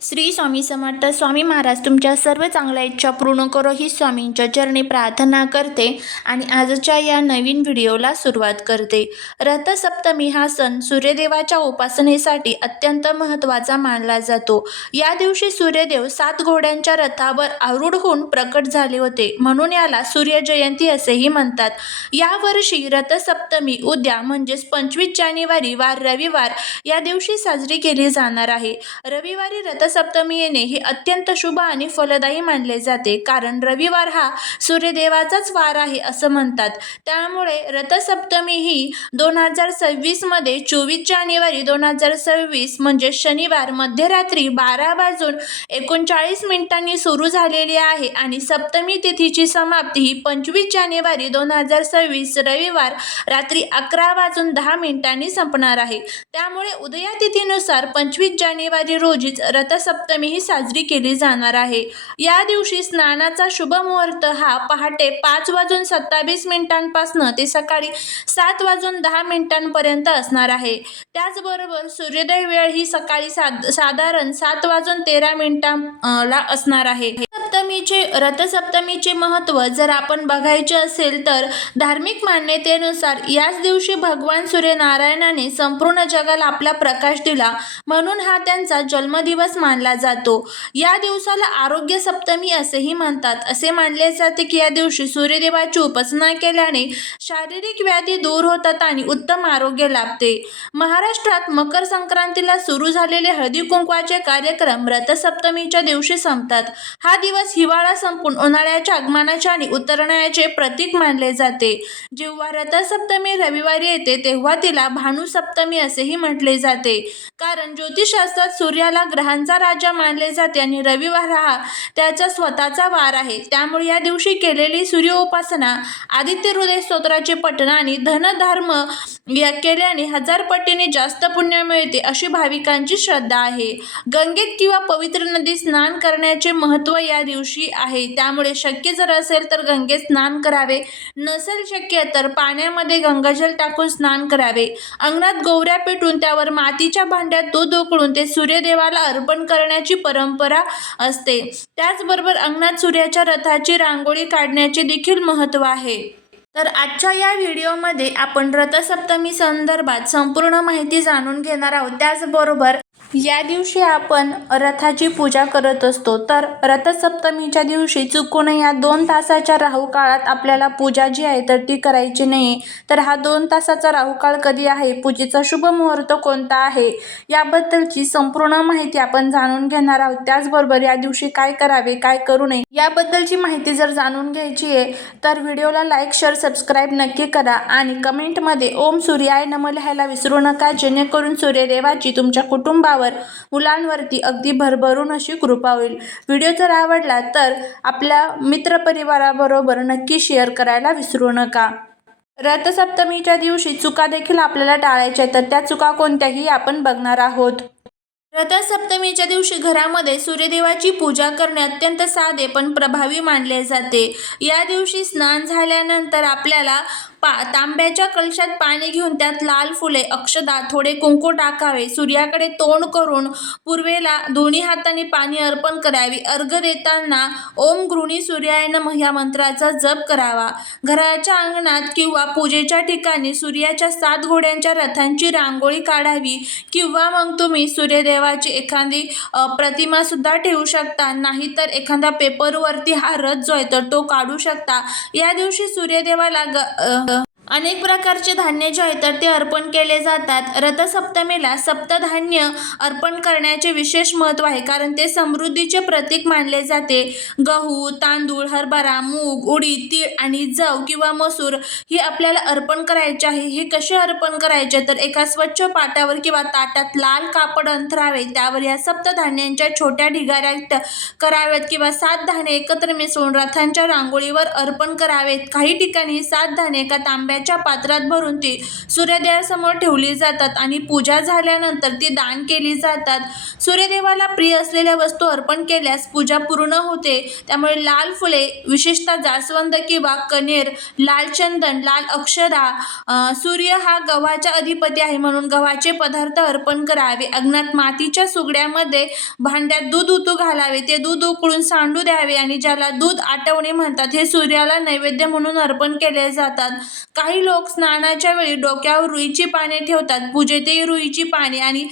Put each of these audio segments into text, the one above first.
श्री स्वामी समर्थ. स्वामी महाराज तुमच्या सर्व चांगल्या इच्छा पूर्ण करो ही स्वामींच्या चरणी प्रार्थना करते आणि आजच्या या नवीन व्हिडिओला सुरुवात करते. रथसप्तमी हा सण सूर्यदेवाच्या उपासनेसाठी अत्यंत महत्त्वाचा मानला जातो. या दिवशी सूर्यदेव 7 घोड्यांच्या रथावर आरूढ होऊन प्रकट झाले होते, म्हणून याला सूर्यजयंती असेही म्हणतात. यावर्षी रथसप्तमी उद्या म्हणजेच 25 जानेवारी वार रविवार या दिवशी साजरी केली जाणार आहे. रविवारी रथसप्तमी येणे हे अत्यंत शुभ आणि फलदायी मानले जाते, कारण रविवार हा सूर्यदेवाचाच वार आहे असं म्हणतात. त्यामुळे रथसप्तमी ही 2026 मध्ये 24 जानेवारी 2026 म्हणजे शनिवार मध्यरात्री 12:39 सुरू झालेली आहे आणि सप्तमी तिथीची समाप्ती ही 25 जानेवारी 2026 रविवार रात्री 11:10 संपणार आहे. त्यामुळे उदया तिथीनुसार 25 जानेवारी रोजीच रथसप्तमी ही साजरी केली जाणार आहे. या दिवशी स्नानाचा शुभ मुहूर्त हा पहाटे 5:27 पासून ते सकाळी 7:10 पर्यंत असणार आहे. त्याचबरोबर सूर्योदय वेळ ही सकाळी साधारण 7:13 ला असणार आहे. रथसप्तमीचे महत्त्व जर आपण बघायचे असेल तर धार्मिक मान्यतेनुसार याच दिवशी भगवान सूर्यनारायणाने संपूर्ण जगाला आपला प्रकाश दिला, म्हणून हा त्यांचा जन्मदिवस मानला जातो. या दिवसाला आरोग्य सप्तमी असेही म्हणतात. असे मानले जाते की या दिवशी सूर्यदेवाची उपासना केल्याने शारीरिक व्याधी दूर होतात आणि उत्तम आरोग्य लाभते. महाराष्ट्रात मकर संक्रांतीला सुरू झालेले हळदी कुंकवाचे कार्यक्रम रथसप्तमीच्या दिवशी संपतात. हा दिवस हिवाळा संपून उन्हाळ्याच्या आगमनाचे आणि उतरण्याचे प्रतीक मानले जाते. जेव्हा रथसप्तमी रविवारी येते तेव्हा तिला भानुसप्तमी असेही म्हटले जाते, कारण ज्योतिषशास्त्रात सूर्याला ग्रहांचा राजा मानले जाते आणि रविवार हा त्याचा स्वतःचा वार आहे. त्यामुळे या दिवशी केलेली सूर्योपासना, आदित्य हृदय स्तोत्राचे पठण आणि धनधर्म केल्याने 1000 पटीने जास्त पुण्य मिळते अशी भाविकांची श्रद्धा आहे. गंगेत किंवा पवित्र नदीत स्नान करण्याचे महत्त्व या दिवशी आहे. त्यामुळे शक्य जर असेल तर गंगेत स्नान करावे, नसेल शक्य तर पाण्यामध्ये गंगाजल टाकून स्नान करावे. अंगणात गोवऱ्या पेटून त्यावर मातीच्या भांड्यात दूध उकळून ते सूर्यदेवाला अर्पण करण्याची परंपरा असते. त्याचबरोबर अंगणात सूर्याच्या रथाची रांगोळी काढण्याचे देखील महत्त्व आहे. तर आजच्या या व्हिडिओमध्ये आपण रथसप्तमी संदर्भात संपूर्ण माहिती जाणून घेणार आहोत. त्याचबरोबर या दिवशी आपण रथाची पूजा करत असतो, तर रथसप्तमीच्या दिवशी चुकून या 2 तासाच्या राहू काळात आपल्याला पूजा जी आहे तर ती करायची नाही. तर हा 2 तासाचा राहू काळ कधी आहे, पूजेचा शुभ मुहूर्त कोणता आहे, याबद्दलची संपूर्ण माहिती आपण जाणून घेणार आहोत. त्याचबरोबर या दिवशी काय करावे, काय करू नये याबद्दलची माहिती जर जाणून घ्यायची आहे तर व्हिडिओला लाईक, शेअर, सबस्क्राईब नक्की करा आणि कमेंटमध्ये ओम सूर्याय नमः लिहायला विसरू नका, जेणेकरून सूर्यदेवाची तुमच्या कुटुंबावर, मुलांवरती अगदी भरभरून अशी कृपा होईल. व्हिडिओ जर आवडला तर आपल्या मित्रपरिवाराबरोबर नक्की शेअर करायला विसरू नका. रथसप्तमीच्या दिवशी चुका देखील आपल्याला टाळायच्या आहेत, तर त्या चुका कोणत्याही आपण बघणार आहोत. रथसप्तमीच्या दिवशी घरामध्ये सूर्यदेवाची पूजा करणे अत्यंत साधे पण प्रभावी मानले जाते. या दिवशी स्नान झाल्यानंतर आपल्याला तांब्याच्या कलशात पाणी घेऊन त्यात लाल फुले, अक्षता, थोडे कुंकू टाकावे. सूर्याकडे तोंड करून पूर्वेला दोन्ही हातांनी पाणी अर्पण करावे. अर्घ्य देताना ओम गृणी सूर्याय नमः या मंत्राचा जप करावा. घराच्या अंगणात किंवा पूजेच्या ठिकाणी सूर्याच्या 7 घोड्यांच्या रथांची रांगोळी काढावी, किंवा मग तुम्ही सूर्यदेवाची एखादी प्रतिमा सुद्धा ठेवू शकता, नाहीतर एखाद्या पेपरवरती हा रथ जो आहे तर तो काढू शकता. या दिवशी सूर्यदेवाला अनेक प्रकारचे धान्य जे आहे तर ते अर्पण केले जातात. रथसप्तमीला सप्तधान्य अर्पण करण्याचे विशेष महत्त्व आहे, कारण ते समृद्धीचे प्रतीक मानले जाते. गहू, तांदूळ, हरभरा, मूग, उडीद, तीळ आणि जव किंवा मसूर ही आपल्याला अर्पण करायचे आहे. हे कसे अर्पण करायचे तर एका स्वच्छ पाटावर किंवा ताटात लाल कापड अंथरावे, त्यावर या सप्तधान्यांच्या छोट्या ढिगाऱ्या कराव्यात किंवा 7 धान्य एकत्र मिसळून रथांच्या रांगोळीवर अर्पण करावेत. काही ठिकाणी 7 धान्य एका तांब्या तांब्याच्या पात्रात भरून ती सूर्यदेवासमोर ठेवली जातात आणि पूजा झाल्यानंतर ती दान केली जातात. सूर्यदेवाला प्रिय असलेल्या वस्तू अर्पण केल्यास पूजा पूर्ण होते. त्यामुळे लाल फुले, विशेषतः जास्वंद किंवा कण्हेर, लाल चंदन, लाल अक्षदा, सूर्य हा गव्हाचा अधिपती आहे म्हणून गव्हाचे पदार्थ अर्पण करावे. अंगणात मातीच्या सुगड्यामध्ये भांड्यात दूध उतू घालावे. ते दूध उकळून सांडू द्यावे आणि ज्याला दूध आटवणे म्हणतात, हे सूर्याला नैवेद्य म्हणून अर्पण केले जातात. काही लोक स्नानाच्या वेळी डोक्यावर रुईची पाने ठेवतात. पूजेतही रुईची पाने आणि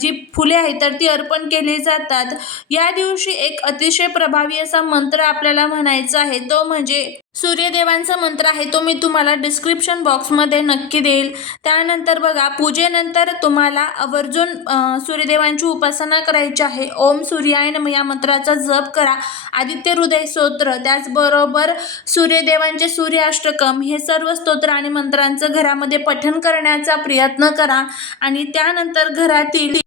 जी फुले आहेत तर ती अर्पण केली जातात. या दिवशी एक अतिशय प्रभावी असा मंत्र आपल्याला म्हणायचा आहे, तो म्हणजे सूर्यदेवांचा मंत्र आहे. तो मी तुम्हाला डिस्क्रिप्शन बॉक्समध्ये नक्की देईल. त्यानंतर बघा, पूजेनंतर तुम्हाला आवर्जून सूर्यदेवांची उपासना करायची आहे. ओम सूर्याय नमः या मंत्राचा जप करा. आदित्य हृदय स्तोत्र, त्याचबरोबर सूर्यदेवांचे सूर्याष्टकम, हे सर्व स्तोत्र आणि मंत्रांचं घरामध्ये पठण करण्याचा प्रयत्न करा. आणि त्यानंतर घरातील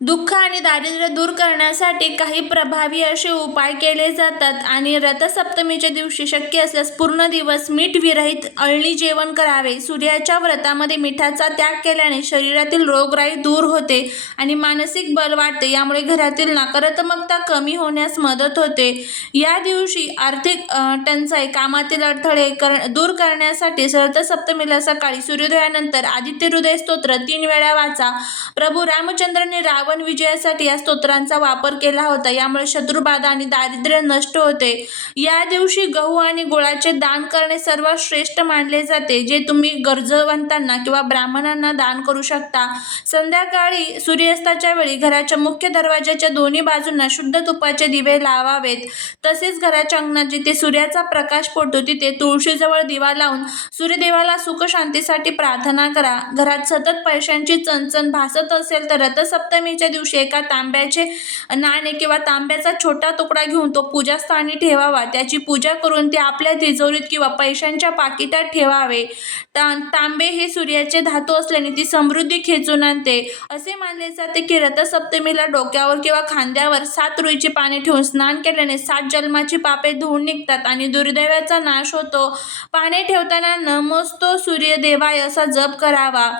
दुःख आणि दारिद्र्य दूर करण्यासाठी काही प्रभावी असे उपाय केले जातात. आणि रथसप्तमीच्या दिवशी शक्य असल्यास पूर्ण दिवस मीठ विरहित अळणी जेवण करावे. सूर्याच्या व्रतामध्ये मिठाचा त्याग केल्याने शरीरातील रोगराई दूर होते आणि मानसिक बल वाढते. यामुळे घरातील नकारात्मकता कमी होण्यास मदत होते. या दिवशी आर्थिक टंचाई, कामातील अडथळे दूर करण्यासाठी रथसप्तमीला सकाळी सूर्योदयानंतर आदित्य हृदय स्तोत्र 3 वेळा वाचा. प्रभू रामचंद्रांनी रावण विजयासाठी या स्तोत्रांचा वापर केला होता. यामुळे शत्रुबाधा आणि दारिद्र्य नष्ट होते. या दिवशी गहू आणि गुळाचे दान करणे सर्वात श्रेष्ठ मानले जाते, जे तुम्ही गरजवंतांना किंवा ब्राह्मणांना दान करू शकता. संध्याकाळी सूर्यास्ताच्या वेळी घराच्या मुख्य दरवाजाच्या दोन्ही बाजूंना शुद्ध तुपाचे दिवे लावावेत. तसेच घराच्या अंगणात जिथे सूर्याचा प्रकाश पडतो तिथे तुळशीजवळ दिवा लावून सूर्यदेवाला सुख शांतीसाठी प्रार्थना करा. घरात सतत पैशांची चणचण भासत असेल तर रथसप्तमीच्या दिवशी एका तांब्याचे नाणे किंवा तांब्याचा छोटा तुकडा घेऊन तो पूजास्थानी ठेवावा. त्याची पूजा करून ते आपल्या तिजोरीत किंवा पैशांच्या पाकिटात ठेवावे. तांबे हे सूर्याचे धातू असल्याने ती समृद्धी खेचून आणते. असे मानले जाते की रथसप्तमीला डोक्यावर किंवा खांद्यावर 7 रुईची पाने ठेवून स्नान केल्याने 7 जन्माची पापे धुवून निघतात आणि दुर्दैवाचा नाश होतो. पाने ठेवताना नमोस्तु सूर्यदेवाय असा जप करावा.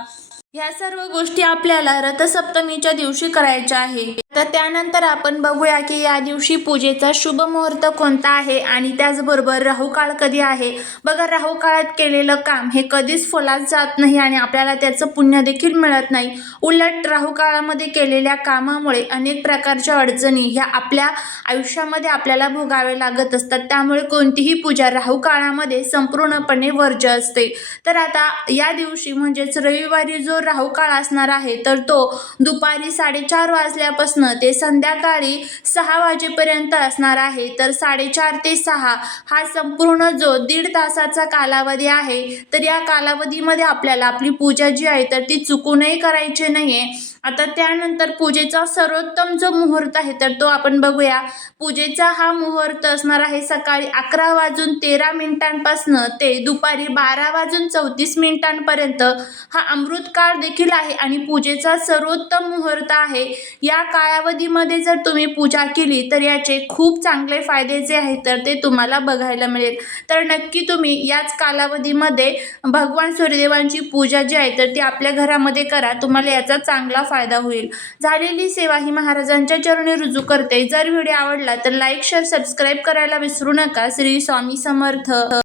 ह्या सर्व गोष्टी आपल्याला रथसप्तमीच्या दिवशी करायच्या आहे. तर त्यानंतर आपण बघूया की या दिवशी पूजेचा शुभ मुहूर्त कोणता आहे आणि त्याचबरोबर राहुकाळ कधी आहे. बघा, राहुकाळात केलेलं काम हे कधीच फलात जात नाही आणि आपल्याला त्याचं पुण्य देखील मिळत नाही. उलट राहुकाळामध्ये केलेल्या कामामुळे अनेक प्रकारच्या अडचणी ह्या आपल्या आयुष्यामध्ये आपल्याला भोगावे लागत असतात. त्यामुळे कोणतीही पूजा राहुकाळामध्ये संपूर्णपणे वर्ज्य असते. तर आता या दिवशी म्हणजेच रविवारी जो राहुकाळ असणार आहे तर तो दुपारी 4:30 वाजल्यापासून ते संध्याकाळी 6 वाजेपर्यंत असणार आहे. तर 4:30 ते 6 हा संपूर्ण जो 1.5 तासाचा कालावधी आहे, तर या कालावधीमध्ये आपल्याला आपली पूजा जी आहे तर ती चुकूनही करायची नाहीये. आता त्यानंतर पूजेचा सर्वोत्तम जो मुहूर्त आहे तर तो आपण बघूया. पूजेचा हा मुहूर्त असणार आहे सकाळी 11:13 ते दुपारी 12:34 हा अमृतकाळ देखील आहे आणि पूजेचा सर्वोत्तम मुहूर्त आहे. या कालावधीमध्ये जर तुम्ही पूजा केली तर याचे खूप चांगले फायदे जे आहेत तर ते तुम्हाला बघायला मिळेल. तर नक्की तुम्ही याच कालावधीमध्ये भगवान सूर्यदेवांची पूजा जी आहे तर ती आपल्या घरामध्ये करा. तुम्हाला याचा चांगला फायदा होईल. झालेली सेवा ही महाराजांच्या चरणी रुजू करते. जर व्हिडिओ आवडला तर लाईक, शेअर, सबस्क्राईब करायला विसरू नका. श्री स्वामी समर्थ.